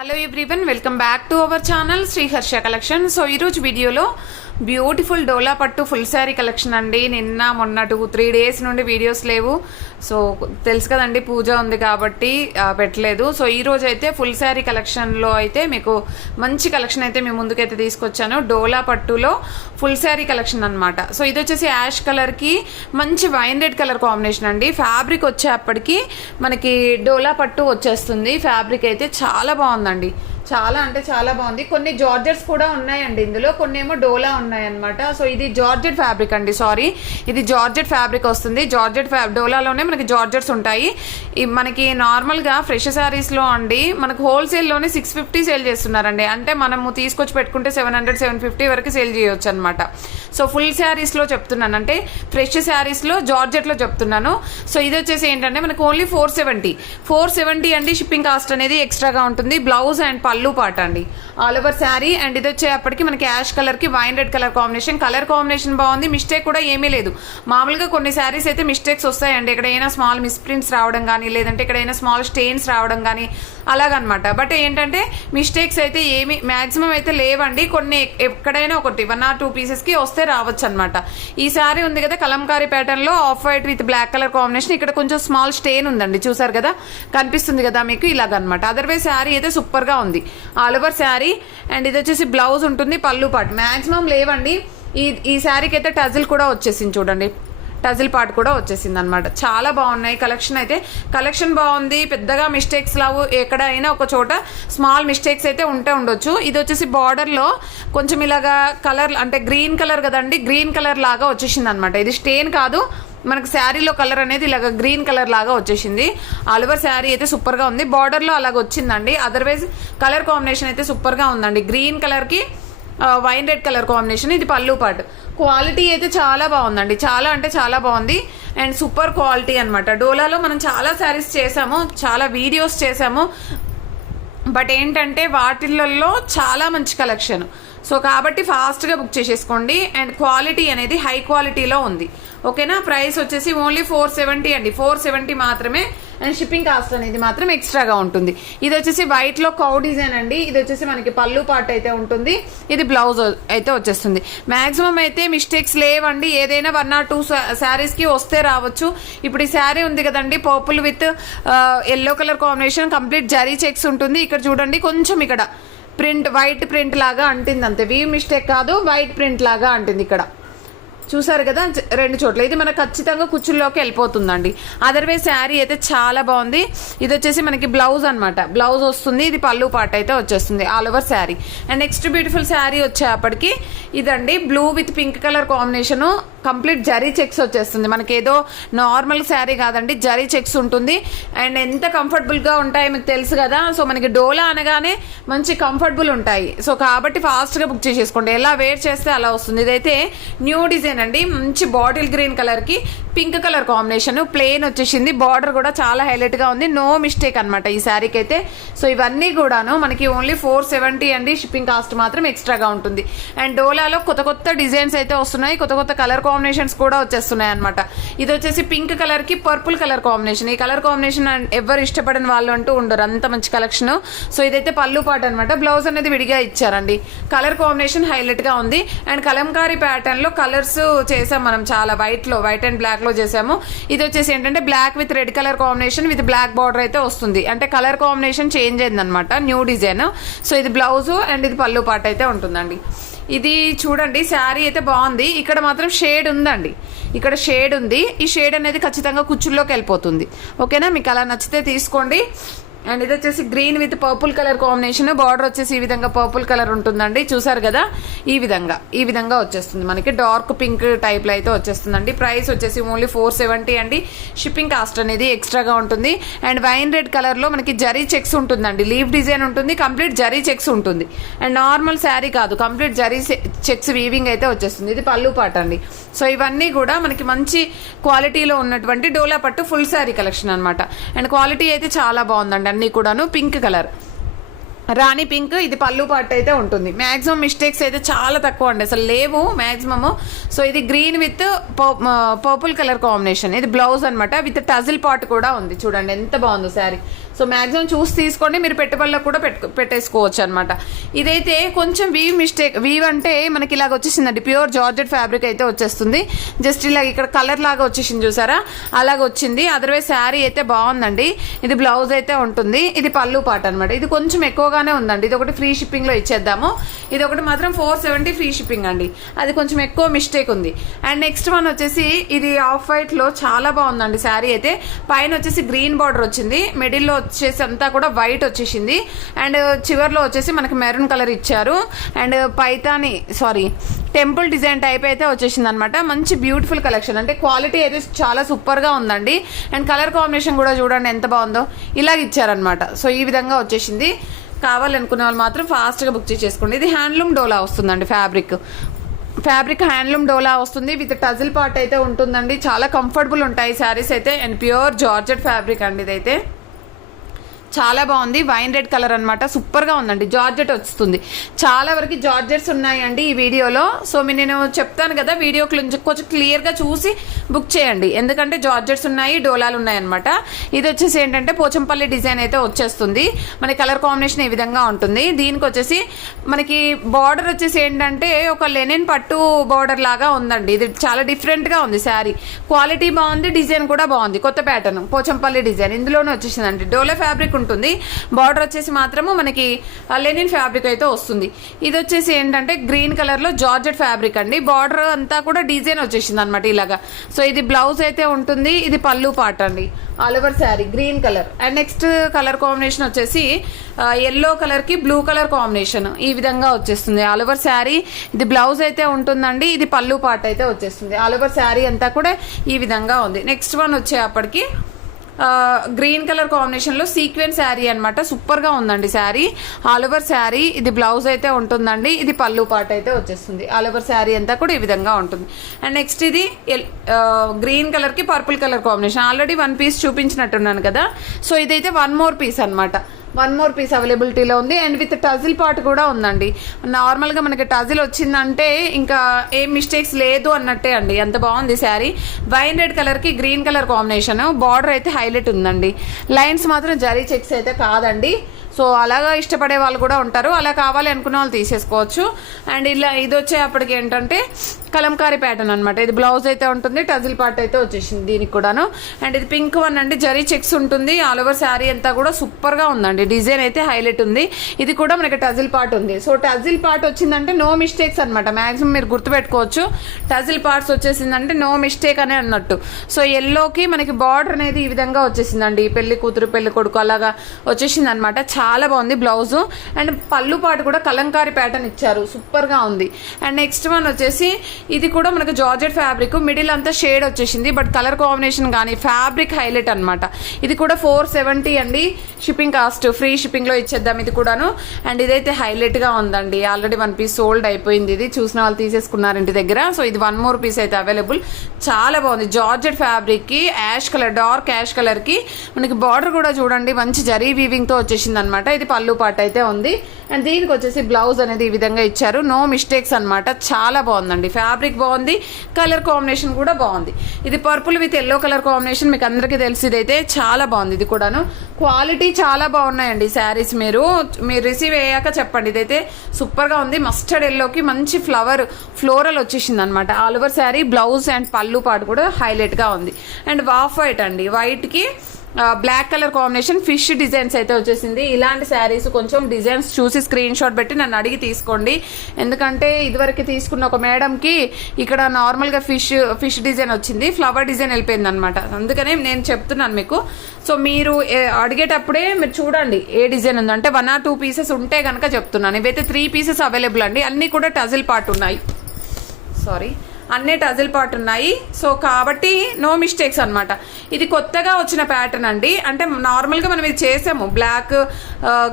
Hello everyone, welcome back to our channel Shri Harsha collection. So ఈరోజు వీడియోలో beautiful డోలా పట్టు full sari collection అండి. నిన్న మొన్న 2-3 డేస్ నుండి వీడియోస్ లేవు. సో తెలుసు కదండి, పూజ ఉంది కాబట్టి పెట్టలేదు. సో ఈ రోజు అయితే ఫుల్ శారీ కలెక్షన్లో అయితే మీకు మంచి కలెక్షన్ అయితే మీ ముందుకైతే తీసుకొచ్చాను. డోలా పట్టులో ఫుల్ శారీ కలెక్షన్ అనమాట. సో ఇది వచ్చేసి యాష్ కలర్కి మంచి వైన్ రెడ్ కలర్ కాంబినేషన్ అండి. ఫ్యాబ్రిక్ వచ్చేప్పటికి మనకి డోలా పట్టు వచ్చేస్తుంది. ఫ్యాబ్రిక్ అయితే చాలా బాగుందండి, చాలా అంటే చాలా బాగుంది. కొన్ని జార్జెట్స్ కూడా ఉన్నాయండి ఇందులో, కొన్ని ఏమో డోలా ఉన్నాయన్నమాట. సో ఇది జార్జెట్ ఫ్యాబ్రిక్ అండి, సారీ ఇది జార్జెట్ ఫ్యాబ్రిక్ వస్తుంది. జార్జెట్ డోలాలోనే మనకి జార్జెట్స్ ఉంటాయి. మనకి నార్మల్గా ఫ్రెష్ శారీస్లో అండి మనకు హోల్సేల్లోనే 650 సేల్ చేస్తున్నారండి. అంటే మనము తీసుకొచ్చి పెట్టుకుంటే 700-750 వరకు సేల్ చేయొచ్చు అనమాట. సో ఫుల్ శారీస్లో చెప్తున్నాను, అంటే ఫ్రెష్ శారీస్లో జార్జెట్లో చెప్తున్నాను. సో ఇది వచ్చేసి ఏంటంటే మనకు ఓన్లీ 470 అండి. షిప్పింగ్ కాస్ట్ అనేది ఎక్స్ట్రాగా ఉంటుంది. బ్లౌజ్ అండ్ పళ్ళు పాట అండి, ఆల్ ఓవర్ శారీ. అండ్ ఇది వచ్చేప్పటికి మనకి యాష్ కలర్కి వైన్ రెడ్ కలర్ కాంబినేషన్ బాగుంది. మిస్టేక్ కూడా ఏమీ లేదు. మామూలుగా కొన్ని శారీస్ అయితే మిస్టేక్స్ వస్తాయండి, ఎక్కడైనా స్మాల్ మిస్ప్రింట్స్ రావడం కానీ, లేదంటే ఎక్కడైనా స్మాల్ స్టెయిన్స్ రావడం కానీ అలాగనమాట. బట్ ఏంటంటే మిస్టేక్స్ అయితే ఏమి మ్యాక్సిమం అయితే లేవండి. కొన్ని ఎక్కడైనా ఒకటి 1 or 2 పీసెస్కి వస్తే రావచ్చు అనమాట. ఈ శారీ ఉంది కదా కలంకారీ ప్యాటర్న్లో off white with black colour combination. ఇక్కడ కొంచెం స్మాల్ స్టెయిన్ ఉందండి, చూసారు కదా, కనిపిస్తుంది కదా మీకు, ఇలాగనమాట. అదర్వైజ్ శారీ అయితే సూపర్గా ఉంది, ఆల్ ఓవర్ శారీ. అండ్ ఇది వచ్చేసి బ్లౌజ్ ఉంటుంది, పళ్ళు పాటు మ్యాక్సిమం లేవండి. ఈ శారీకి అయితే టజిల్ కూడా వచ్చేసింది, చూడండి టజిల్ పార్ట్ కూడా వచ్చేసింది అనమాట. చాలా బాగున్నాయి కలెక్షన్ అయితే. కలెక్షన్ బాగుంది, పెద్దగా మిస్టేక్స్ లావు. ఎక్కడైనా ఒక చోట స్మాల్ మిస్టేక్స్ అయితే ఉండొచ్చు. ఇది వచ్చేసి బార్డర్లో కొంచెం ఇలాగా కలర్, అంటే గ్రీన్ కలర్ కదండి, గ్రీన్ కలర్ లాగా వచ్చేసింది అనమాట. ఇది స్టెయిన్ కాదు, మనకు శారీలో కలర్ అనేది ఇలాగ గ్రీన్ కలర్ లాగా వచ్చేసింది. ఆల్ ఓవర్ శారీ అయితే సూపర్గా ఉంది. బార్డర్లో అలాగ వచ్చిందండి. అదర్వైజ్ కలర్ కాంబినేషన్ అయితే సూపర్గా ఉందండి. గ్రీన్ కలర్కి వైన్ రెడ్ కలర్ కాంబినేషన్. ఇది పళ్ళు పాటు. క్వాలిటీ అయితే చాలా బాగుందండి, చాలా అంటే చాలా బాగుంది. అండ్ సూపర్ క్వాలిటీ అనమాట. డోలాలో మనం చాలా శారీస్ చేసాము, చాలా వీడియోస్ చేసాము. బట్ ఏంటంటే వాటిల్లో చాలా మంచి కలెక్షన్. సో కాబట్టి ఫాస్ట్గా బుక్ చేసేసుకోండి. అండ్ క్వాలిటీ అనేది హై క్వాలిటీలో ఉంది, ఓకేనా. ప్రైస్ వచ్చేసి ఓన్లీ 470 అండి, 470 మాత్రమే. అండ్ షిప్పింగ్ కాస్ట్ అనేది మాత్రం ఎక్స్ట్రాగా ఉంటుంది. ఇది వచ్చేసి వైట్లో కౌ డిజైన్ అండి. ఇది వచ్చేసి మనకి పళ్ళు పార్ట్ అయితే ఉంటుంది. ఇది బ్లౌజ్ అయితే వచ్చేస్తుంది. మ్యాక్సిమం అయితే మిస్టేక్స్ లేవండి. ఏదైనా 1 or 2 శారీస్కి వస్తే రావచ్చు. ఇప్పుడు ఈ శారీ ఉంది కదండి, purple with yellow colour combination, complete zari checks ఉంటుంది. ఇక్కడ చూడండి కొంచెం ఇక్కడ ప్రింట్, వైట్ ప్రింట్ లాగా అంటింది, అంతే. వీవ్ మిస్టేక్ కాదు, వైట్ ప్రింట్ లాగా అంటింది ఇక్కడ, చూసారు కదా 2 చోట్ల. ఇది మనకు ఖచ్చితంగా కుచ్చుల్లోకి వెళ్ళిపోతుందండి. అదర్వైజ్ శారీ అయితే చాలా బాగుంది. ఇది వచ్చేసి మనకి బ్లౌజ్ అనమాట, బ్లౌజ్ వస్తుంది. ఇది పళ్ళు పార్ట్ అయితే వచ్చేస్తుంది, all over sari. And next beautiful sari వచ్చేప్పటికి ఇదండి, blue with pink colour combination, complete zari checks వచ్చేస్తుంది. మనకి ఏదో నార్మల్ శారీ కాదండి, జరీ చెక్స్ ఉంటుంది. అండ్ ఎంత కంఫర్టబుల్గా ఉంటాయి మీకు తెలుసు కదా. సో మనకి డోలా అనగానే మంచి కంఫర్టబుల్ ఉంటాయి. సో కాబట్టి ఫాస్ట్గా బుక్ చేసేసుకోండి. ఎలా వేర్ చేస్తే అలా వస్తుంది. ఇదైతే న్యూ డిజైన్ అండి, మంచి బాటిల్ గ్రీన్ కలర్కి పింక్ కలర్ కాంబినేషన్, ప్లెయిన్ వచ్చేసింది. బార్డర్ కూడా చాలా హైలైట్గా ఉంది, నో మిస్టేక్ అనమాట ఈ శారీకి అయితే. సో ఇవన్నీ కూడాను మనకి ఓన్లీ 470 అండి. షిప్పింగ్ కాస్ట్ మాత్రం ఎక్స్ట్రాగా ఉంటుంది. అండ్ డోలాలో కొత్త డిజైన్స్ అయితే వస్తున్నాయి, కొత్త కలర్ కాంబినేషన్స్ కూడా వచ్చేస్తున్నాయి అనమాట. ఇది వచ్చేసి పింక్ కలర్కి పర్పుల్ కలర్ కాంబినేషన్. ఈ కలర్ కాంబినేషన్ ఎవరు ఇష్టపడిన వాళ్ళు అంటూ ఉండరు, అంత మంచి కలెక్షన్. సో ఇదైతే పళ్ళు పాట అనమాట. బ్లౌజ్ అనేది విడిగా ఇచ్చారండి. కలర్ కాంబినేషన్ హైలైట్గా ఉంది. అండ్ కలంకారీ ప్యాటర్న్లో కలర్స్ చేసాం మనం, చాలా వైట్ అండ్ బ్లాక్ లో చేసాము. ఇది వచ్చేసి ఏంటంటే black with red colour combination with black border అయితే వస్తుంది. అంటే కలర్ కాంబినేషన్ చేంజ్ అయింది అనమాట, న్యూ డిజైన్. సో ఇది బ్లౌజ్ అండ్ ఇది పళ్ళు పాట అయితే ఉంటుందండి. ఇది చూడండి శారీ అయితే బాగుంది. ఇక్కడ మాత్రం షేడ్ ఉందండి, ఇక్కడ షేడ్ ఉంది. ఈ షేడ్ అనేది ఖచ్చితంగా కుచ్చుల్లోకి వెళ్ళిపోతుంది, ఓకేనా. మీకు అలా నచ్చితే తీసుకోండి. అండ్ ఇది వచ్చేసి green with purple colour combination. Border వచ్చేసి ఈ విధంగా పర్పుల్ కలర్ ఉంటుందండి, చూసారు కదా. ఈ విధంగా వచ్చేస్తుంది మనకి, డార్క్ పింక్ టైప్లో అయితే వచ్చేస్తుందండి. ప్రైస్ వచ్చేసి ఓన్లీ 470 అండి. షిప్పింగ్ కాస్ట్ అనేది ఎక్స్ట్రాగా ఉంటుంది. అండ్ వైన్ రెడ్ కలర్లో మనకి జరీ చెక్స్ ఉంటుందండి, లీవ్ డిజైన్ ఉంటుంది, కంప్లీట్ జరీ చెక్స్ ఉంటుంది. అండ్ నార్మల్ శారీ కాదు, కంప్లీట్ జరీ చెక్స్ వీవింగ్ అయితే వచ్చేస్తుంది. ఇది పళ్ళు పాట అండి. సో ఇవన్నీ కూడా మనకి మంచి క్వాలిటీలో ఉన్నటువంటి డోలా పట్టు ఫుల్ శారీ కలెక్షన్ అనమాట. అండ్ క్వాలిటీ అయితే చాలా బాగుందండి. అన్నీ కూడాను పింక్ కలర్, రాణి పింక్. ఇది పళ్ళు పార్ట్ అయితే ఉంటుంది. మ్యాక్సిమం మిస్టేక్స్ అయితే చాలా తక్కువ అండి, అసలు లేవు మ్యాక్సిమము. సో ఇది green with purple colour combination. ఇది బ్లౌజ్ అనమాట, విత్ టజిల్ పార్ట్ కూడా ఉంది. చూడండి ఎంత బాగుందో శారీ. సో మ్యాక్సిమం చూసి తీసుకోండి, మీరు పెట్టుబడులకు కూడా పెట్టేసుకోవచ్చు అనమాట. ఇదైతే కొంచెం వీవ్ అంటే మనకి ఇలాగ వచ్చేసిందండి, ప్యూర్ జార్జెట్ ఫ్యాబ్రిక్ అయితే వచ్చేస్తుంది. జస్ట్ ఇలా ఇక్కడ కలర్ లాగా వచ్చేసింది చూసారా, అలాగ వచ్చింది. అదర్వైజ్ శారీ అయితే బాగుందండి. ఇది బ్లౌజ్ అయితే ఉంటుంది, ఇది పళ్ళు పాట అనమాట. ఇది కొంచెం ఎక్కువగానే ఉందండి, ఇది ఒకటి ఫ్రీ షిప్పింగ్ లో ఇచ్చేద్దాము. ఇది ఒకటి మాత్రం 470 ఫ్రీ షిప్పింగ్ అండి, అది కొంచెం ఎక్కువ మిస్టేక్ ఉంది. అండ్ నెక్స్ట్ వన్ వచ్చేసి ఇది ఆఫ్ వైట్ లో చాలా బాగుందండి శారీ అయితే. పైన వచ్చేసి గ్రీన్ బార్డర్ వచ్చింది, మిడిల్ లో వచ్చేసి అంతా కూడా వైట్ వచ్చేసింది, అండ్ చివర్లో వచ్చేసి మనకి మెరూన్ కలర్ ఇచ్చారు. అండ్ టెంపుల్ డిజైన్ టైప్ అయితే వచ్చేసింది అనమాట. మంచి బ్యూటిఫుల్ కలెక్షన్, అంటే క్వాలిటీ అయితే చాలా సూపర్ గా ఉందండి. అండ్ కలర్ కాంబినేషన్ కూడా చూడండి ఎంత బాగుందో, ఇలాగ ఇచ్చారనమాట. సో ఈ విధంగా వచ్చేసింది. కావాలనుకునే వాళ్ళు మాత్రం ఫాస్ట్గా బుక్ చేసుకోండి. ఇది హ్యాండ్లూమ్ డోలా వస్తుందండి, ఫ్యాబ్రిక్ హ్యాండ్లూమ్ డోలా వస్తుంది, విత్ టజిల్ పార్ట్ అయితే ఉంటుందండి. చాలా కంఫర్టబుల్ ఉంటాయి శారీస్ అయితే. అండ్ ప్యూర్ జార్జెట్ ఫ్యాబ్రిక్ అండి ఇదైతే. చాలా బాగుంది, వైన్ రెడ్ కలర్ అనమాట, సూపర్ గా ఉందండి. జార్జెట్ వస్తుంది, చాలా వరకు జార్జెట్స్ ఉన్నాయండి ఈ వీడియోలో. సో నేను చెప్తాను కదా, వీడియో కొంచెం క్లియర్ గా చూసి బుక్ చేయండి, ఎందుకంటే జార్జెట్స్ ఉన్నాయి, డోలాలు ఉన్నాయి అనమాట. ఇది వచ్చేసి ఏంటంటే పోచంపల్లి డిజైన్ అయితే వచ్చేస్తుంది. మన కలర్ కాంబినేషన్ ఈ విధంగా ఉంటుంది. దీనికి వచ్చేసి మనకి బార్డర్ వచ్చేసి ఏంటంటే ఒక లెనిన్ పట్టు బార్డర్ లాగా ఉందండి. ఇది చాలా డిఫరెంట్ గా ఉంది శారీ, క్వాలిటీ బాగుంది, డిజైన్ కూడా బాగుంది. కొత్త ప్యాటర్న్ పోచంపల్లి డిజైన్ ఇందులోనే వచ్చేసిందండి. డోలా ఫ్యాబ్రిక్ ఉంటుంది, బార్డర్ వచ్చేసి మాత్రము మనకి లెనిన్ ఫ్యాబ్రిక్ అయితే వస్తుంది. ఇది వచ్చేసి ఏంటంటే గ్రీన్ కలర్ లో జార్జెట్ ఫ్యాబ్రిక్ అండి. బార్డర్ అంతా కూడా డిజైన్ వచ్చేసింది అనమాట ఇలాగా. సో ఇది బ్లౌజ్ అయితే ఉంటుంది, ఇది పళ్ళు పాట అండి, all over sari green colour. And next colour combination వచ్చేసి ఎల్లో కలర్ కి బ్లూ కలర్ కాంబినేషన్ ఈ విధంగా వచ్చేస్తుంది ఆల్ ఓవర్ శారీ. ఇది బ్లౌజ్ అయితే ఉంటుందండి, ఇది పళ్ళు పాట అయితే వచ్చేస్తుంది. ఆల్ ఓవర్ శారీ అంతా కూడా ఈ విధంగా ఉంది. నెక్స్ట్ వన్ వచ్చేప్పటికి గ్రీన్ కలర్ కాంబినేషన్ లో సీక్వెన్స్ శారీ అనమాట, సూపర్ గా ఉందండి శారీ. ఆల్ ఓవర్ శారీ ఇది బ్లౌజ్ అయితే ఉంటుందండి, ఇది పళ్ళు పాట అయితే వచ్చేస్తుంది. ఆల్ ఓవర్ శారీ అంతా కూడా ఈ విధంగా ఉంటుంది. అండ్ నెక్స్ట్ ఇది గ్రీన్ కలర్ కి purple colour combination, already 1 piece చూపించినట్టున్నాను కదా. సో ఇదైతే 1 మోర్ పీస్ అనమాట, 1 మోర్ పీస్ అవైలబిలిటీలో ఉంది. అండ్ విత్ టజిల్ పార్ట్ కూడా ఉందండి. నార్మల్గా మనకి టజిల్ వచ్చిందంటే ఇంకా ఏం మిస్టేక్స్ లేదు అన్నట్టే అండి, అంత బాగుంది శారీ. వైన్ రెడ్ కలర్ కి గ్రీన్ కలర్ కాంబినేషన్, బార్డర్ అయితే హైలైట్ ఉందండి. లైన్స్ మాత్రం జరీ చెక్స్ అయితే కాదండి. సో అలాగా ఇష్టపడే వాళ్ళు కూడా ఉంటారు, అలా కావాలి అనుకున్న వాళ్ళు తీసేసుకోవచ్చు. అండ్ ఇలా ఇది వచ్చేప్పటికి ఏంటంటే కలంకారీ ప్యాటర్న్ అనమాట. ఇది బ్లౌజ్ అయితే ఉంటుంది, టజిల్ పార్ట్ అయితే వచ్చేసింది దీనికి కూడాను. అండ్ ఇది పింక్ వన్ అండి, జరీ చెక్స్ ఉంటుంది. ఆల్ ఓవర్ శారీ అంతా కూడా సూపర్ గా ఉందండి, డిజైన్ అయితే హైలైట్ ఉంది. ఇది కూడా మనకి టజిల్ పార్ట్ ఉంది. సో టజిల్ పార్ట్ వచ్చిందంటే నో మిస్టేక్స్ అనమాట, మాక్సిమం మీరు గుర్తుపెట్టుకోవచ్చు. టజిల్ పార్ట్స్ వచ్చేసిందంటే నో మిస్టేక్ అనే అన్నట్టు. సో ఎల్లోకి మనకి బార్డర్ అనేది ఈ విధంగా వచ్చేసిందండి, పెళ్లి కూతురు పెళ్లి కొడుకు అలాగా వచ్చేసింది అనమాట. చాలా బాగుంది బ్లౌజ్. అండ్ పళ్ళు పాటు కూడా కలంకారీ ప్యాటర్న్ ఇచ్చారు, సూపర్ గా ఉంది. అండ్ నెక్స్ట్ వన్ వచ్చేసి ఇది కూడా మనకు జార్జెట్ ఫ్యాబ్రిక్, మిడిల్ అంతా షేడ్ వచ్చేసింది, బట్ కలర్ కాంబినేషన్ కానీ ఫ్యాబ్రిక్ హైలైట్ అనమాట. ఇది కూడా 470 అండి, షిప్పింగ్ కాస్ట్ ఫ్రీ షిప్పింగ్ లో ఇచ్చేద్దాం ఇది కూడాను. అండ్ ఇదైతే హైలైట్ గా ఉందండి, ఆల్రెడీ 1 పీస్ సోల్డ్ అయిపోయింది, ఇది చూసిన వాళ్ళు తీసేసుకున్నారు ఇంటి దగ్గర. సో ఇది 1 మోర్ పీస్ అయితే అవైలబుల్. చాలా బాగుంది, జార్జెట్ ఫ్యాబ్రిక్ కి ash colour, dark ash colour కి మనకి బార్డర్ కూడా చూడండి మంచి జరీ వీవింగ్ తో వచ్చేసింది అనమాట. ఇది పళ్ళు పాట అయితే ఉంది. అండ్ దీనికి వచ్చేసి బ్లౌజ్ అనేది ఈ విధంగా ఇచ్చారు, నో మిస్టేక్స్ అనమాట. చాలా బాగుందండి, ఫ్యాబ్రిక్ బాగుంది, కలర్ కాంబినేషన్ కూడా బాగుంది. ఇది purple with yellow colour combination, మీకు అందరికీ తెలిసి ఇదైతే చాలా బాగుంది. ఇది కూడాను క్వాలిటీ చాలా బాగున్నాయండి శారీస్, మీరు రిసీవ్ అయ్యాక చెప్పండి. ఇదైతే సూపర్ గా ఉంది, మస్టర్డ్ ఎల్లోకి మంచి ఫ్లోరల్ వచ్చేసింది అనమాట. All over sari blouse and పళ్ళు పాటు కూడా హైలైట్ గా ఉంది. అండ్ ఆఫ్ వైట్ అండి, వైట్ కి black colour combination fish designs అయితే వచ్చేసింది. ఇలాంటి శారీస్ కొంచెం డిజైన్స్ చూసి స్క్రీన్ షాట్ పెట్టి నన్ను అడిగి తీసుకోండి, ఎందుకంటే ఇదివరకు తీసుకున్న ఒక మేడంకి ఇక్కడ నార్మల్గా ఫిష్ డిజైన్ వచ్చింది, ఫ్లవర్ డిజైన్ వెళ్ళిపోయింది అనమాట. అందుకనే నేను చెప్తున్నాను మీకు. సో మీరు అడిగేటప్పుడే మీరు చూడండి ఏ డిజైన్ ఉందంటే 1 or 2 పీసెస్ ఉంటే కనుక చెప్తున్నాను. ఇవైతే 3 పీసెస్ అవైలబుల్ అండి, అన్నీ కూడా టజిల్ పార్ట్ ఉన్నాయి. అన్నీ టజిల్ పార్ట్ ఉన్నాయి. సో కాబట్టి నో మిస్టేక్స్ అనమాట. ఇది కొత్తగా వచ్చిన ప్యాటర్న్ అండి, అంటే నార్మల్గా మనం ఇది చేసాము, బ్లాక్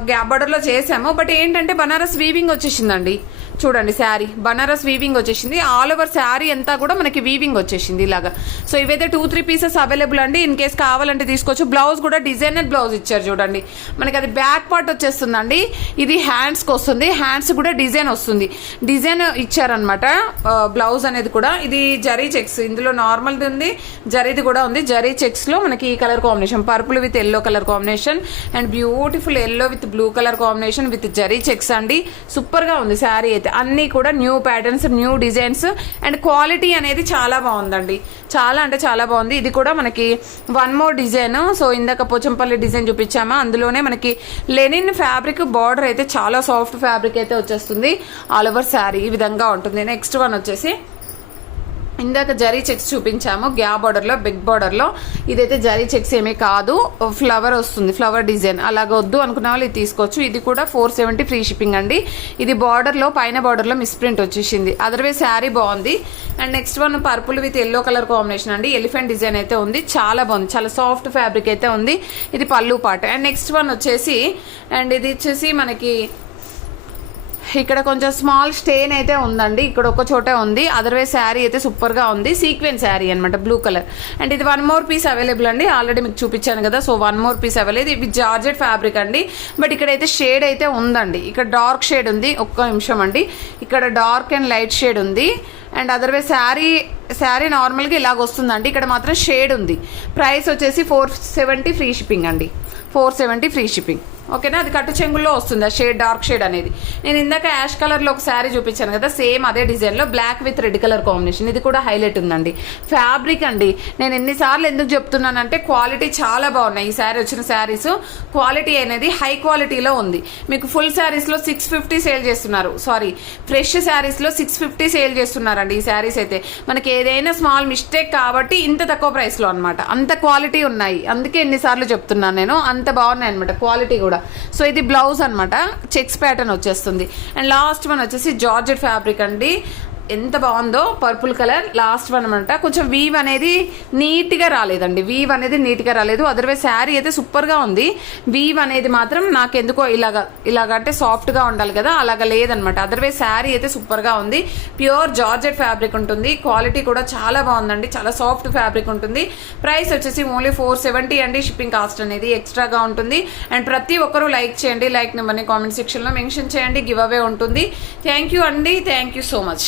గ్యాప్ బార్డర్లో చేసాము, బట్ ఏంటంటే బనారస్ వీవింగ్ వచ్చేసిందండి. చూడండి శారీ బనారస్ వీవింగ్ వచ్చేసింది, ఆల్ ఓవర్ శారీ అంతా కూడా మనకి వీవింగ్ వచ్చేసింది ఇలాగా. సో ఇవైతే 2-3 పీసెస్ అవైలబుల్ అండి, ఇన్ కేస్ కావాలంటే తీసుకోవచ్చు. బ్లౌజ్ కూడా డిజైనర్ బ్లౌజ్ ఇచ్చారు చూడండి, మనకి అది బ్యాక్ పార్ట్ వచ్చేస్తుందండి. ఇది హ్యాండ్స్కి వస్తుంది, హ్యాండ్స్ కూడా డిజైన్ వస్తుంది, డిజైన్ ఇచ్చారనమాట బ్లౌజ్ అనేది కూడా. ఇది జరీ చెక్స్, ఇందులో నార్మల్ది ఉంది, జరీది కూడా ఉంది. జరీ చెక్స్ లో మనకి ఈ colour combination, purple with yellow colour combination and beautiful yellow with blue colour combination with zari checks అండి. సూపర్ గా ఉంది శారీ అయితే, అన్ని కూడా new patterns, new designs and quality అనేది చాలా బాగుందండి, చాలా అంటే చాలా బాగుంది. ఇది కూడా మనకి వన్ మోర్ డిజైన్. సో ఇందాక పోచంపల్లి డిజైన్ చూపించామా, అందులోనే మనకి లెనిన్ ఫ్యాబ్రిక్, బార్డర్ అయితే చాలా సాఫ్ట్ ఫ్యాబ్రిక్ అయితే వచ్చేస్తుంది, ఆల్ ఓవర్ శారీ ఈ విధంగా ఉంటుంది. నెక్స్ట్ వన్ వచ్చేసి ఇందాక జరీ చెక్స్ చూపించాము, గ్యాప్ బార్డర్లో, బిగ్ బార్డర్లో. ఇదైతే జరీ చెక్స్ ఏమీ కాదు, ఫ్లవర్ వస్తుంది, ఫ్లవర్ డిజైన్. అలాగ వద్దు అనుకున్న వాళ్ళు ఇది తీసుకోవచ్చు. ఇది కూడా 470 ఫ్రీ షిప్పింగ్ అండి. ఇది బార్డర్లో, పైన బార్డర్లో మిస్ ప్రింట్ వచ్చేసింది, అదర్వైజ్ శారీ బాగుంది. And next one purple with yellow colour combination అండి, ఎలిఫెంట్ డిజైన్ అయితే ఉంది, చాలా బాగుంది, చాలా సాఫ్ట్ ఫ్యాబ్రిక్ అయితే ఉంది. ఇది పళ్ళు పార్ట్. అండ్ నెక్స్ట్ వన్ వచ్చేసి, అండ్ ఇది వచ్చేసి మనకి ఇక్కడ కొంచెం స్మాల్ స్టెయిన్ అయితే ఉందండి, ఇక్కడ ఒక చోటే ఉంది, అదర్వైజ్ శారీ అయితే సూపర్ గా ఉంది. సీక్వెన్స్ శారీ అనమాట, బ్లూ కలర్. అండ్ ఇది వన్ మోర్ పీస్ అవైలబుల్ అండి, ఆల్రెడీ మీకు చూపించాను కదా. So one more piece available. ఇది జార్జెట్ ఫ్యాబ్రిక్ అండి, బట్ ఇక్కడైతే షేడ్ అయితే ఉందండి, ఇక్కడ డార్క్ షేడ్ ఉంది. ఒక్క నిమిషం అండి, ఇక్కడ డార్క్ అండ్ లైట్ షేడ్ ఉంది. అండ్ అదర్వైజ్ శారీ నార్మల్గా ఇలాగ వస్తుందండి, ఇక్కడ మాత్రం షేడ్ ఉంది. ప్రైస్ వచ్చేసి 470 ఫ్రీ షిప్పింగ్ అండి, 470 ఫ్రీ షిప్పింగ్. ఓకేనా, అది కట్టు చెంగుల్లో వస్తుంది ఆ షేడ్, డార్క్ షేడ్ అనేది. నేను ఇందాక యాష్ కలర్ లో ఒక శారీ చూపించాను కదా, సేమ్ అదే డిజైన్ లో black with red colour combination. ఇది కూడా హైలైట్ ఉందండి. ఫ్యాబ్రిక్ అండి, నేను ఎన్నిసార్లు ఎందుకు చెప్తున్నానంటే క్వాలిటీ చాలా బాగున్నాయి. ఈ శారీ వచ్చిన శారీస్ క్వాలిటీ అనేది హై క్వాలిటీలో ఉంది. మీకు ఫుల్ శారీస్ లో 650 సేల్ చేస్తున్నారు, సారీ ఫ్రెష్ శారీస్ లో 650 సేల్ చేస్తున్నారండి ఈ శారీస్ అయితే. మనకి ఏదైనా స్మాల్ మిస్టేక్ కాబట్టి ఇంత తక్కువ ప్రైస్ లో అనమాట, అంత క్వాలిటీ ఉన్నాయి, అందుకే ఎన్నిసార్లు చెప్తున్నాను నేను, అంత బాగున్నాయి అనమాట క్వాలిటీ కూడా. సో ఇది బ్లౌజ్ అనమాట, చెక్స్ ప్యాటర్న్ వచ్చేస్తుంది. అండ్ లాస్ట్ వన్ వచ్చేసి జార్జెట్ ఫ్యాబ్రిక్ అండి, ఎంత బాగుందో, పర్పుల్ కలర్. లాస్ట్ వన్ అనమాట, కొంచెం వీవ్ అనేది నీట్ గా రాలేదండి, వీవ్ అనేది నీట్ గా రాలేదు. అదర్వైజ్ శారీ అయితే సూపర్ గా ఉంది. వీవ్ అనేది మాత్రం నాకు ఎందుకో ఇలాగ అంటే సాఫ్ట్ గా ఉండాలి కదా, అలాగ లేదనమాట. అదర్వైజ్ శారీ అయితే సూపర్ గా ఉంది. ప్యూర్ జార్జెట్ ఫ్యాబ్రిక్ ఉంటుంది, క్వాలిటీ కూడా చాలా బాగుందండి, చాలా సాఫ్ట్ ఫ్యాబ్రిక్ ఉంటుంది. ప్రైస్ వచ్చేసి ఓన్లీ 470 అండి. షిప్పింగ్ కాస్ట్ అనేది ఎక్స్ట్రాగా ఉంటుంది. అండ్ ప్రతి ఒక్కరూ లైక్ చేయండి, లైక్ నెంబర్ని కామెంట్ సెక్షన్ లో మెన్షన్ చేయండి, గివ్ అవే ఉంటుంది. థ్యాంక్ యూ అండి, థ్యాంక్ యూ సో మచ్.